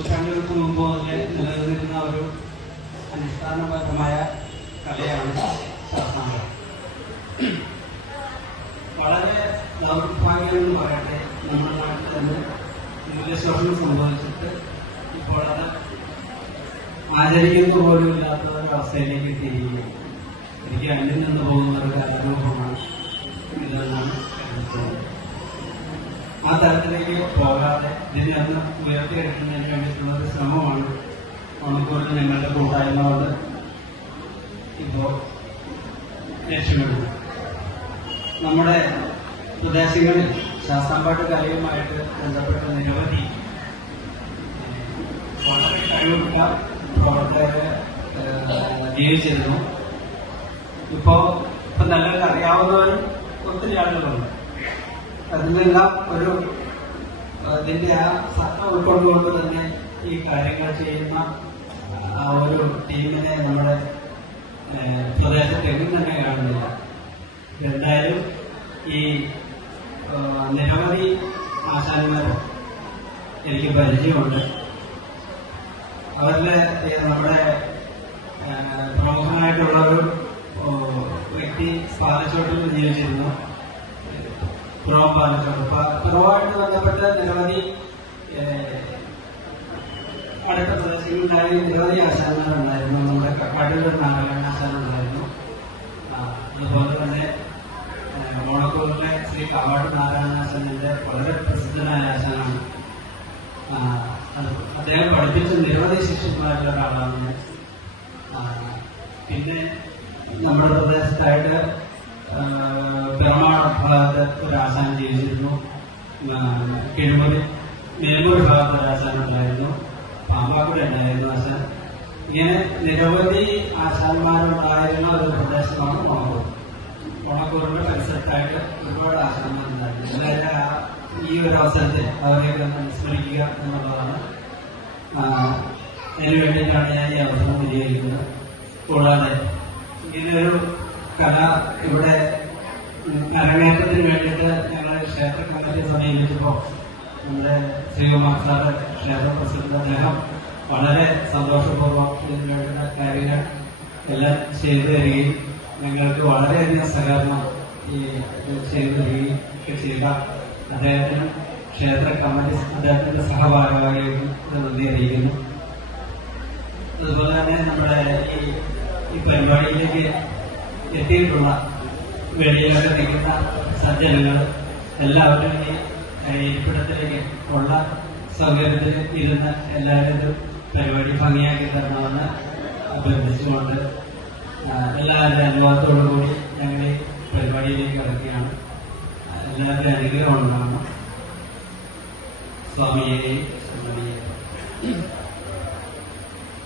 നൂറ്റാണ്ടുകൾക്ക് മുമ്പ് മുതലേ നിലനിന്നിരുന്ന ഒരു അനുഷ്ഠാനപരമായ കലയാണ് ശാസ്ത്രാംഗം വളരെ ദൗർഭാഗ്യം എന്ന് പറയട്ടെ നമ്മുടെ നാട്ടിൽ തന്നെ മൂല്യശോഷണം സംഭവിച്ചിട്ട് ഇപ്പോൾ അത് ആചരിക്കുന്ന പോലും ഇല്ലാത്ത ഒരവസ്ഥയിലേക്ക് എത്തിയിരിക്കുകയാണ് എനിക്ക് അന്യം നിന്ന് പോകുന്ന ഒരു കലാരൂപമാണ് ഇതെന്നാണ് കരുതുന്നത് ആ തരത്തിലേക്ക് പോകാതെ ഇതിനെ അന്ന് ഉയർത്തിയെടുക്കുന്നതിന് വേണ്ടിയിട്ടുള്ള ഒരു ശ്രമമാണ് മണിക്കൂറിൽ ഞങ്ങളുടെ കൂട്ടായ്മയോട് ഇപ്പോ ലക്ഷ്യമിടുന്നത്. നമ്മുടെ പ്രദേശങ്ങളിൽ ശാസ്താംപാട്ട് കലയുമായിട്ട് ബന്ധപ്പെട്ട നിരവധി വളരെ കഴിവുള്ള പ്രവർത്തകരെ ജീവിച്ചിരുന്നു. ഇപ്പോ ഇപ്പൊ നല്ല അറിയാവുന്നവരും ഒത്തിരി ആളുകളുണ്ട്. അതിലെല്ലാം ഒരു അതിന്റെ ആ സത്ത ഉൾക്കൊണ്ടുകൊണ്ട് തന്നെ ഈ കാര്യങ്ങൾ ചെയ്യുന്ന ആ ഒരു ടീമിനെ നമ്മുടെ ഏഹ്, പ്രദേശത്ത് എങ്ങും തന്നെ കാണുന്നില്ല. എന്തായാലും ഈ നിരവധി ആശാന്മാർ എനിക്ക് പരിചയമുണ്ട്. അവരിലെ നമ്മുടെ പ്രമുഖനായിട്ടുള്ള ഒരു വ്യക്തി പാലച്ചോട്ടിൽ ജീവിച്ചിരുന്നു പുറം പാലച്ചോട്ട് പ- ബന്ധപ്പെട്ട് നിരവധി അടുത്ത പ്രദേശങ്ങളിലായി നിരവധി ആശാന്മാരുണ്ടായിരുന്നു. നമ്മുടെ കടൂർ നാരായണ ആശാൻ ഉണ്ടായിരുന്നു ആ, അതുപോലെ തന്നെ മോണക്കൂറിലെ ശ്രീ കാവാട് നാരായണാശാനിന്റെ വളരെ പ്രസിദ്ധനായ ആശാനാണ്. അദ്ദേഹം പഠിപ്പിച്ച നിരവധി ശിഷ്യന്മാരിലെ ഒരാളാണ് ഞാൻ. പിന്നെ നമ്മുടെ പ്രദേശത്തായിട്ട് പെരുമാൾ ഭാഗത്ത് ഒരു ആശാൻ ജീവിച്ചിരുന്നു ആ, കിഴുമുറി നെൽമൂർ ഭാഗത്ത് ഒരു ആശാൻ ഉണ്ടായിരുന്നു. പാമ്പാക്കുടി ഉണ്ടായിരുന്നു ആശാൻ ഇങ്ങനെ നിരവധി ആശാന്മാരുണ്ടായിരുന്ന. ഒരു പ്രദേശമാണ് ഉണക്കൂർ ഉണക്കൂറിന്റെ പരിസരത്തായിട്ട് ഒരുപാട് ആശാന്മാരുണ്ടായിരുന്നു. എല്ലാവരും ഈ ഒരു അവസരത്തിൽ അവരെയൊക്കെ അനുസ്മരിക്കുക എന്നുള്ളതാണ്. അതിനു വേണ്ടിയിട്ടാണ് ഞാൻ ഈ അവസരം വിനിയോഗിക്കുന്നത്. കൂടാതെ ഇങ്ങനൊരു കല ഇവിടെ ഉം, അരങ്ങേറ്റത്തിന് വേണ്ടിയിട്ട് ഞങ്ങൾ ക്ഷേത്ര കമ്മിറ്റി സമീപിച്ചപ്പോൾ നമ്മുടെ ശ്രീകുമാർ സാറ് ക്ഷേത്ര പ്രസിഡന്റ് അദ്ദേഹം വളരെ സന്തോഷപൂർവം ഇതിന് വേണ്ടുന്ന കാര്യങ്ങൾ എല്ലാം ചെയ്തു തരികയും ഞങ്ങൾക്ക് വളരെയധികം സഹകരണം ഈ ചെയ്തു തരികയും ഒക്കെ ചെയ്ത അദ്ദേഹത്തിന് ക്ഷേത്ര കമ്മിറ്റി അദ്ദേഹത്തിന്റെ സഹഭാഗമായും നന്ദി അറിയിക്കുന്നു അതുപോലെ തന്നെ നമ്മുടെ ഈ പരിപാടിയിലേക്ക് എത്തിയിട്ടുള്ള വെളിയിലൊക്കെ നിൽക്കുന്ന സജ്ജനങ്ങൾ എല്ലാവരും ഇരിപ്പിടത്തിലേക്ക് ഉള്ള സൗകര്യത്തിൽ ഇരുന്ന് എല്ലാവരും പരിപാടി ഭംഗിയാക്കി തരണമെന്ന് അഭ്യർത്ഥിച്ചുകൊണ്ട് എല്ലാവരുടെ അനുഭവത്തോടു കൂടി ഞങ്ങൾ ഈ പരിപാടിയിലേക്ക് കിടക്കുകയാണ്. എല്ലാവരുടെ അനുഗ്രഹം ഉണ്ടാകണം സ്വാമിയെയും സ്വാമിയെ